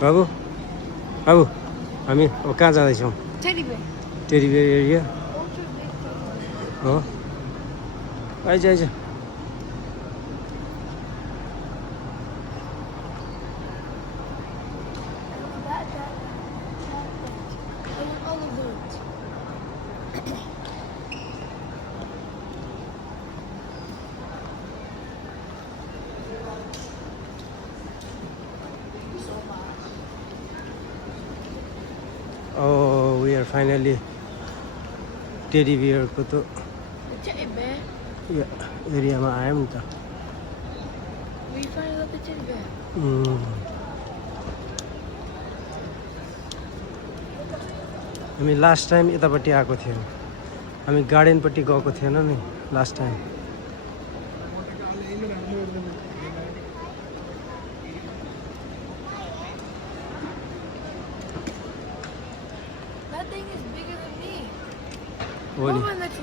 बाबु बाबु हामी अब कहाँ जाँदैछौँ? Teddy bear. Teddy bear area Ultra big teddy bear. हो आइज आइज I want all of those. Oh, we are finally teddy बियरको त The teddy bear. एरियामा आयौँ नि त We finally got the teddy bear. हामी लास्ट टाइम यतापट्टि आएको थियौँ हामी गार्डनपट्टि गएको थिएन नि last time That thing is bigger than me. हो नि Mama, that's